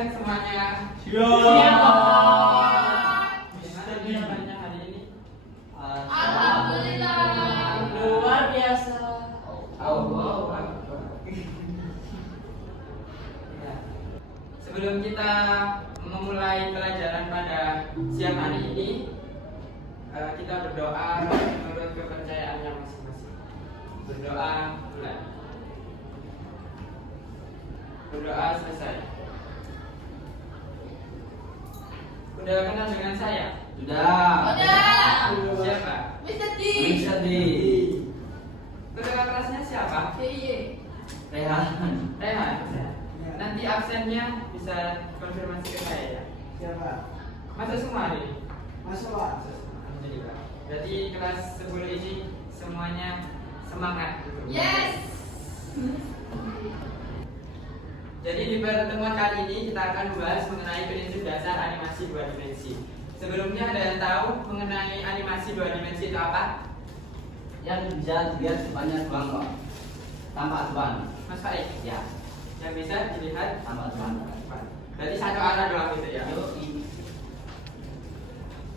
absen semuanya? Siap. Gimana jawabannya hari ini? Alhamdulillah. Luar biasa. Allahu Akbar. Ya. Sebelum kita memulai pelajaran pada siang hari ini, kita berdoa menurut kepercayaannya masing-masing. Berdoa mulai. Berdoa selesai. Udah kenal dengan saya? Sudah. Siapa? Mr. D. Bisa di Kakak kelasnya siapa? Iya. Rehan. Rehan. Nanti absennya bisa konfirmasi ke saya ya. Siapa? Masa semua hari ini? Masuk Pak. Alhamdulillah. Berarti kelas 10 ini semuanya semangat gitu. Yes. Jadi di pertemuan kali ini kita akan membahas mengenai prinsip dasar animasi 2 dimensi. Sebelumnya ada yang tahu mengenai animasi 2 dimensi itu apa? Yang bisa dilihat depannya doang kok. Tanpa depan. Mas Faik? Ya, Yang bisa dilihat tanpa depan. berarti satu arah doang gitu ya. Yuk, ini.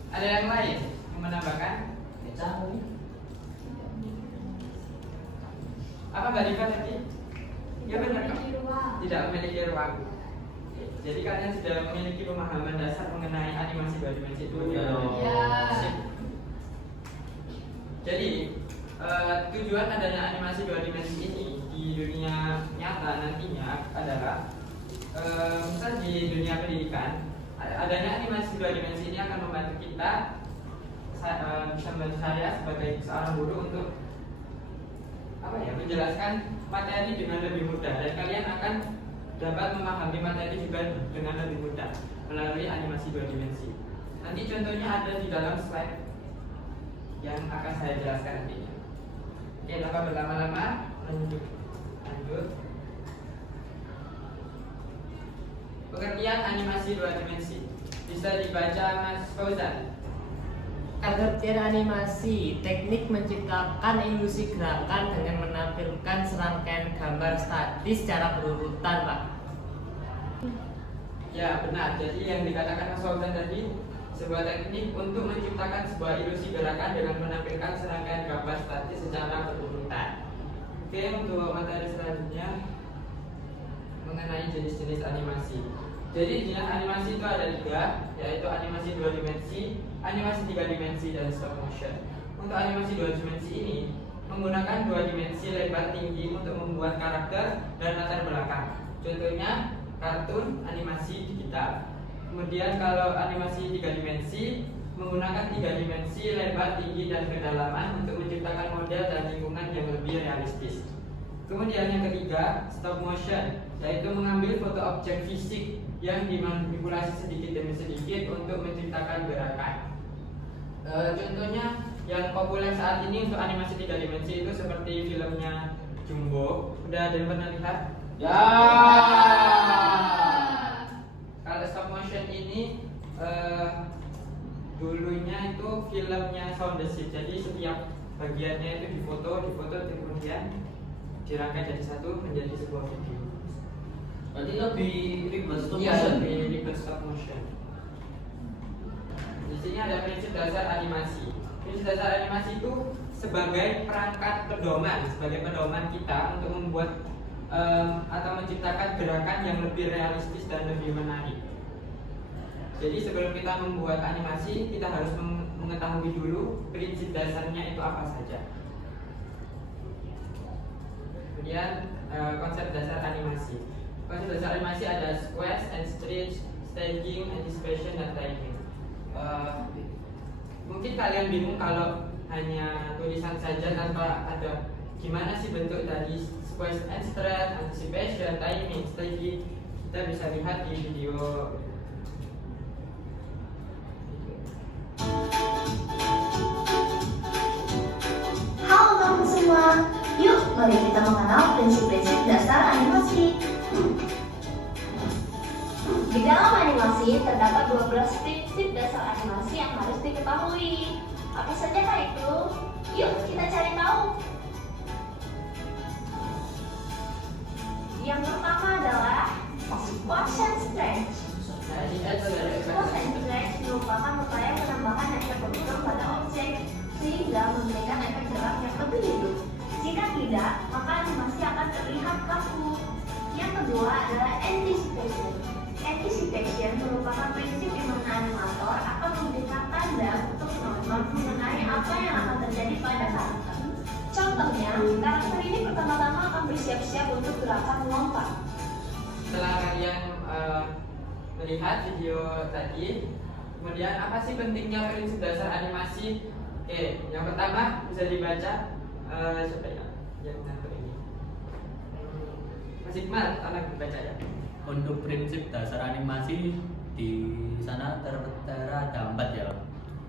Ada yang lain yang menambahkan? Kecap ini. Apa Mbak Riva tadi? Ya benar kok. Di ruang. Tidak memiliki ruang. Jadi kalian sudah memiliki pemahaman dasar mengenai animasi 2 dimensi itu. Ya. Sip. Jadi tujuan adanya animasi 2 dimensi ini di dunia nyata nantinya adalah misal di dunia pendidikan, adanya animasi 2 dimensi ini akan membantu kita, bisa membantu saya sebagai seorang guru untuk menjelaskan materi dengan lebih mudah, dan kalian akan dapat memahami materi juga dengan lebih mudah melalui animasi 2 dimensi. Nanti contohnya ada di dalam slide yang akan saya jelaskan nantinya. Oke, tanpa berlama-lama, lanjut. Pengertian animasi 2 dimensi bisa dibaca Mas Fauzan. Pengertian animasi, teknik menciptakan ilusi gerakan dengan menampilkan serangkaian gambar statis secara berurutan, Pak. Ya, benar. Jadi yang dikatakan Mas Fauzan tadi, sebuah teknik untuk menciptakan sebuah ilusi gerakan dengan menampilkan serangkaian gambar statis secara berurutan. Oke, untuk materi selanjutnya mengenai jenis-jenis animasi. Jadi jenis animasi itu ada 3, yaitu animasi 2 dimensi, animasi 3 dimensi, dan stop motion. Untuk animasi 2 dimensi ini menggunakan 2 dimensi lebar tinggi untuk membuat karakter dan latar belakang. Contohnya kartun, animasi digital. Kemudian kalau animasi 3 dimensi menggunakan 3 dimensi lebar, tinggi, dan kedalaman untuk menciptakan model dan lingkungan yang lebih realistis. Kemudian yang ketiga, stop motion, yaitu mengambil foto objek fisik yang dimanipulasi sedikit demi sedikit untuk menciptakan gerakan. Contohnya yang populer saat ini untuk animasi 3 dimensi itu seperti filmnya Jumbo. Udah ada yang pernah lihat? Ya. Kalau stop motion ini dulunya itu filmnya Sound the Sea. Jadi setiap bagiannya itu difoto kemudian dirangkai jadi satu menjadi sebuah video. Berarti lebih ribet stop Iya, motion. lebih ribet stop motion. Di sini ada prinsip dasar animasi. Prinsip dasar animasi itu sebagai perangkat pedoman, sebagai pedoman kita untuk membuat atau menciptakan gerakan yang lebih realistis dan lebih menarik. Jadi sebelum kita membuat animasi, kita harus mengetahui dulu prinsip dasarnya itu apa saja. Kemudian konsep dasar animasi. Konsep dasar animasi ada squares and stretch, staging, anticipation, dan timing. Mungkin kalian bingung kalau hanya tulisan saja tanpa ada gimana sih bentuk dari squares and stretch, anticipation, timing, staging. Kita bisa lihat di video. Halo teman semua, yuk mari kita mengenal prinsip-prinsip dasar animasi. Di dalam animasi terdapat 12 prinsip dasar animasi yang harus diketahui. Apa saja kah itu? Yuk kita cari tahu. Yang pertama adalah squash and stretch. Cause and effects merupakan upaya penambahan efek bentuk pada objek sehingga memberikan efek gerak yang lebih hidup. Jika tidak, maka animasi akan terlihat kaku. Yang kedua adalah anticipation. Anticipation merupakan prinsip di mana animator akan memberikan tanda untuk penonton mengenai apa yang akan terjadi pada karakter. Contohnya, karakter ini pertama-tama akan bersiap-siap untuk gerakan melompat. Setelah kalian melihat video tadi, kemudian apa sih pentingnya prinsip dasar animasi? Oke, yang pertama bisa dibaca siapa ya yang ngatur ini? Mas Iqmal, anak dibaca ya. Untuk prinsip dasar animasi di sana tertera ada 4 ya.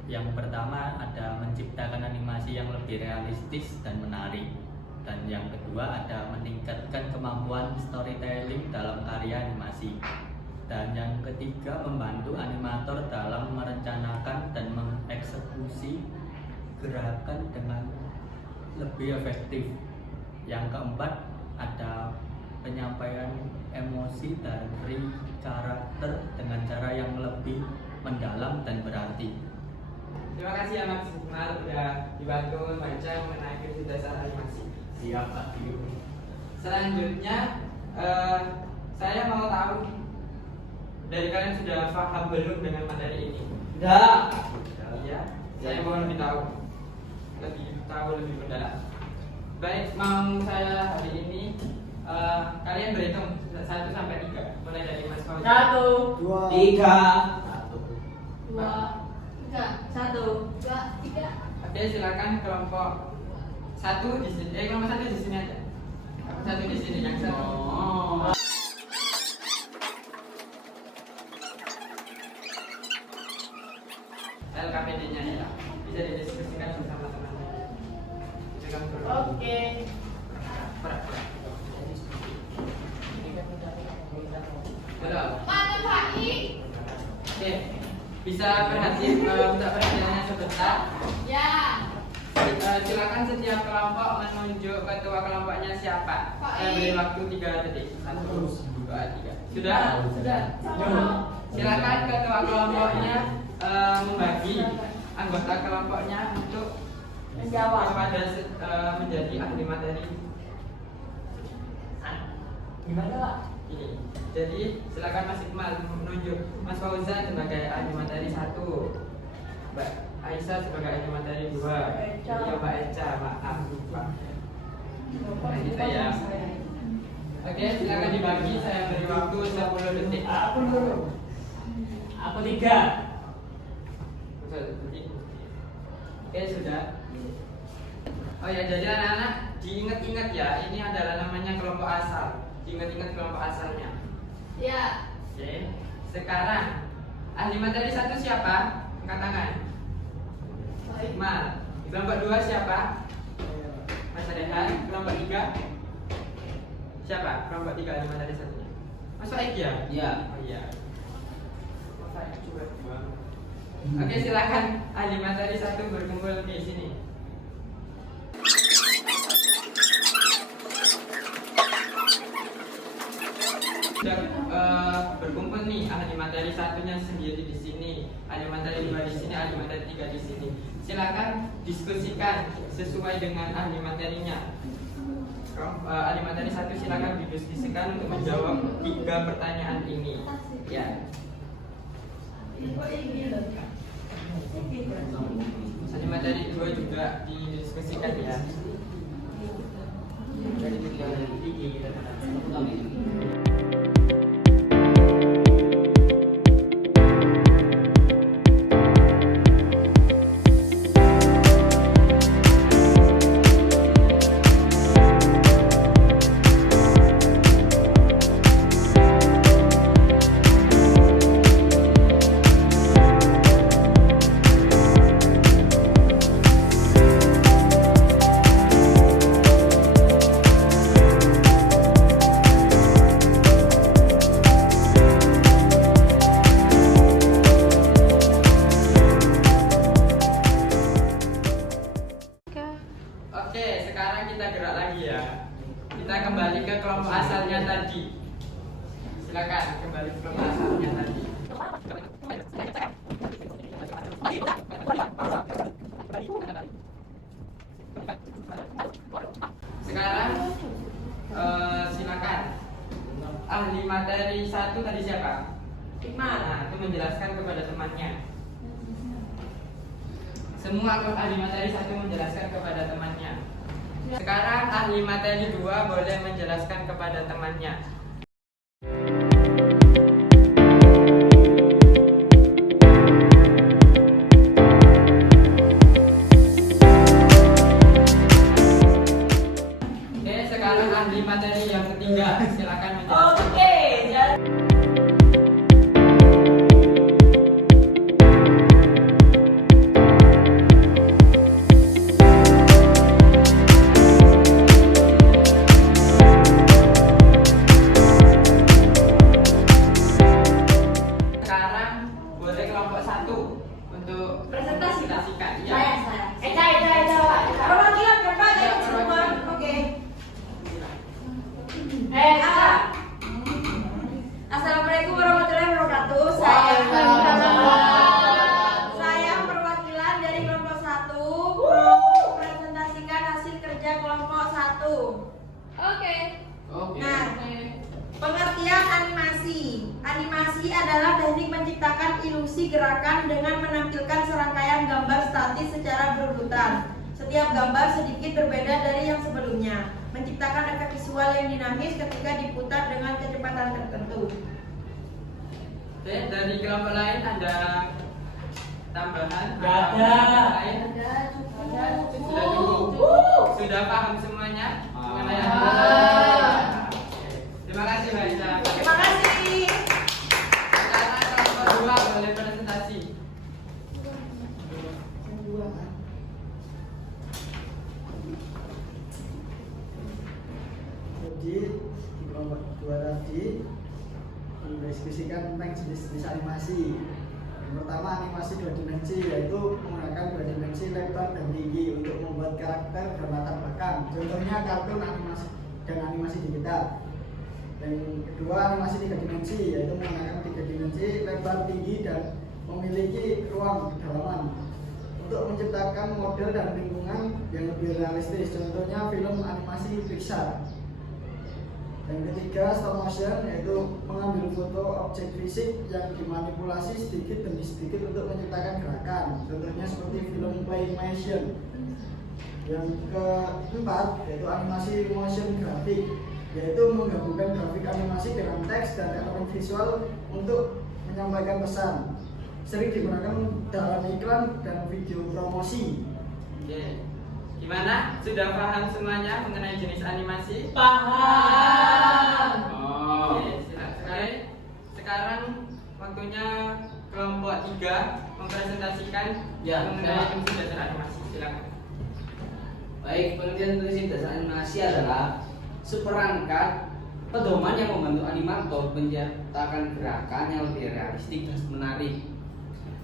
Yang pertama ada menciptakan animasi yang lebih realistis dan menarik. Dan yang kedua ada meningkatkan kemampuan storytelling dalam karya animasi. Dan yang ketiga membantu animator dalam merencanakan dan mengeksekusi gerakan dengan lebih efektif. Yang keempat ada penyampaian emosi dari karakter dengan cara yang lebih mendalam dan berarti. Terima kasih ya Mas Iqmal sudah dibantu membaca mengenai prinsip dasar animasi. Siap, Pak. Selanjutnya saya mau tahu dari kalian sudah paham belum dengan materi ini? Sudah. Ya, saya mau lebih tahu lebih mendalam. Baik, mau saya hari ini kalian berhitung 1 sampai 3, mulai dari Mas Fauzan. 1, 2, 3. 1. Oke, silakan kelompok 1 di sini. Kelompok 1 di sini aja. Kelompok 1 di sini yang 1. Oh. LKPD-nya ya. Bisa didiskusikan bersama teman-teman. Oke. Betul. Oke, bisa minta perhatiannya sebentar. Ya. Silakan setiap kelompok menunjuk ketua kelompoknya siapa. Saya beri waktu 3 detik. 1, 2, 3. Sudah? Sudah. Silakan ketua kelompoknya membagi anggota kelompoknya untuk Menjawab. kepada menjadi ahli materi. Gimana, Pak? Ini. Jadi silakan Mas Iqmal menunjuk Mas Fauzan sebagai ahli materi 1, Mbak Aisyah sebagai ahli materi 2, ya Mbak Eca, maaf lupa. Nah, gitu ya. Oke, silakan dibagi. Saya beri waktu 10 detik. Aku 3. Oke, sudah. Oh ya, jadi anak-anak diingat-ingat ya, ini adalah namanya kelompok asal. Diingat-ingat kelompok asalnya. Ya. Oke. Sekarang ahli materi 1 siapa? Angkat tangan. Iqmal. Kelompok 2 siapa? Mas Rehan. Kelompok 3 siapa? Kelompok 3 ahli materi 1-nya. Mas Faik ya? Iya. Oh iya. Mas Faik coba dua. Oke, silakan ahli materi 1 berkumpul di sini. Sudah berkumpul nih ahli materi 1-nya sendiri di sini, ahli materi 2 di sini, ahli materi 3 di sini. Silakan diskusikan sesuai dengan ahli materinya. Ahli materi 1 silakan didiskusikan untuk menjawab 3 pertanyaan ini. Ya. Ahli materi 2 juga didiskusikan ya. Oke, sekarang kita gerak lagi ya. Kita kembali ke kelompok asalnya tadi. Silakan kembali ke kelompok asalnya tadi. Silakan. Ahli materi 1 tadi siapa? Hikmat. Nah, itu menjelaskan kepada temannya. Semua ahli materi 1 menjelaskan kepada temannya. Sekarang ahli materi 2 boleh menjelaskan kepada temannya. Oke, sekarang ahli materi yang ketiga, silakan menjelaskan. Oke, jadi Sekarang boleh kelompok 1 untuk presentasi Kak. presentasikan. Ya. Saya. Perwakilan kan Pak, Ya, semua. perwakilan. Oke. Kak. Assalamualaikum warahmatullahi wabarakatuh. Saya perwakilan dari kelompok 1 presentasikan hasil kerja kelompok 1. Oke. Nah, pengertian animasi. Animasi adalah teknik menciptakan ilusi gerakan dengan menampilkan serangkaian gambar statis secara berurutan. Setiap gambar sedikit berbeda dari yang sebelumnya, menciptakan efek visual yang dinamis ketika diputar dengan kecepatan tertentu. Oke, dari kelompok lain ada tambahan? Nggak ada. Lain? Sudah cukup. Sudah paham semuanya? Mengenai Ah. animasi? Oke. Terima kasih Mbak Isa. Terima kasih. Sekarang kelompok 2 boleh presentasi. Jadi di kelompok 2 tadi mendiskusikan tentang jenis-jenis animasi. Yang pertama animasi 2 dimensi, yaitu menggunakan 2 dimensi lebar dan tinggi untuk membuat karakter berlatar belakang. Contohnya kartun animasi dan animasi digital. Yang kedua animasi 3 dimensi, yaitu menggunakan 3 dimensi lebar, tinggi dan memiliki ruang kedalaman untuk menciptakan model dan lingkungan yang lebih realistis. Contohnya film animasi Pixar. Yang ketiga stop motion, yaitu mengambil foto objek fisik yang dimanipulasi sedikit demi sedikit untuk menciptakan gerakan. Contohnya seperti film claymation. Yang keempat yaitu animasi motion graphic, yaitu menggabungkan grafik animasi dengan teks dan elemen visual untuk menyampaikan pesan. Sering digunakan dalam iklan dan video promosi. Oke. Gimana? Sudah paham semuanya mengenai jenis animasi? Paham. Oh. Oke, sekarang waktunya kelompok 3 mempresentasikan Ya, mengenai silakan. fungsi dasar animasi. Silakan. Baik, pengertian fungsi dasar animasi adalah seperangkat pedoman yang membantu animator menciptakan gerakan yang lebih realistik dan menarik.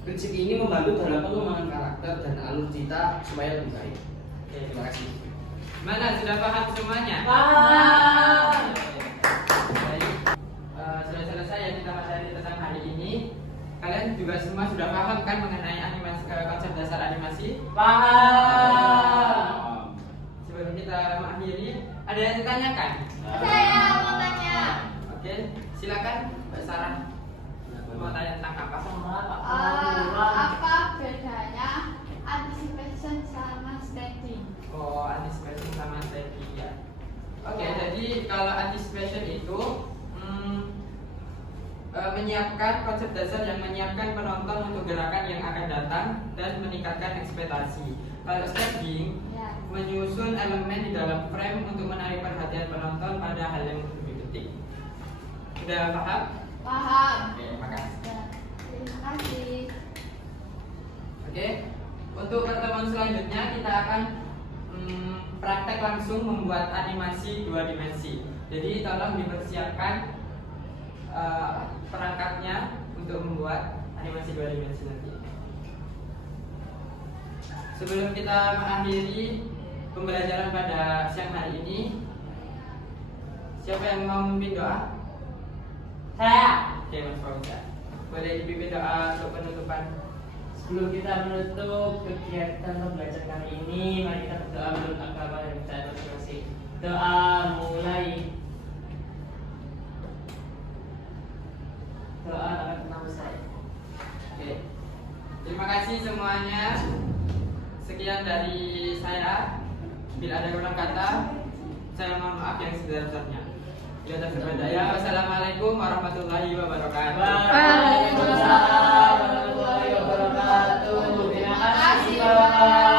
Prinsip ini membantu dalam pengembangan karakter dan alur cerita supaya lebih baik. Oke, Terima kasih. Gimana? Sudah paham semuanya? Paham. Baik. Sudah selesai ya kita materi tentang hari ini. Kalian juga semua sudah paham kan mengenai animasi, konsep dasar animasi? Paham. Sebelum kita mengakhiri, ada yang ditanyakan? Saya mau tanya. Oke, silakan Mbak Sarah. Mau tanya tentang apa? Apa bedanya anticipation sama staging? Oh, anticipation sama staging ya. Oke, jadi kalau anticipation itu menyiapkan konsep dasar yang menyiapkan penonton untuk gerakan yang akan datang dan meningkatkan ekspektasi. Kalau staging Ya. menyusun elemen di dalam frame untuk menarik perhatian penonton pada hal yang lebih penting. Sudah paham? Paham. Oke, makasih. Ya. Terima kasih. Oke, untuk pertemuan selanjutnya kita akan praktek langsung membuat animasi 2 dimensi. Jadi tolong dipersiapkan perangkatnya untuk membuat animasi 2 dimensi nanti. Sebelum kita mengakhiri pembelajaran pada siang hari ini, siapa yang mau memimpin doa? Saya. Oke, Mas Fauzan. Boleh dipimpin doa untuk penutupan. Sebelum kita menutup kegiatan pembelajaran kali ini, mari kita berdoa menurut agama yang kita masing-masing. Doa mulai. Doa akan pernah selesai. Oke. Terima kasih semuanya. Sekian dari saya. Bila ada kurang kata, saya mohon maaf yang sebesar-besarnya. Bila tak seberdaya, wassalamualaikum warahmatullahi wabarakatuh. Waalaikumsalam warahmatullahi wabarakatuh. Terima kasih, Bapak.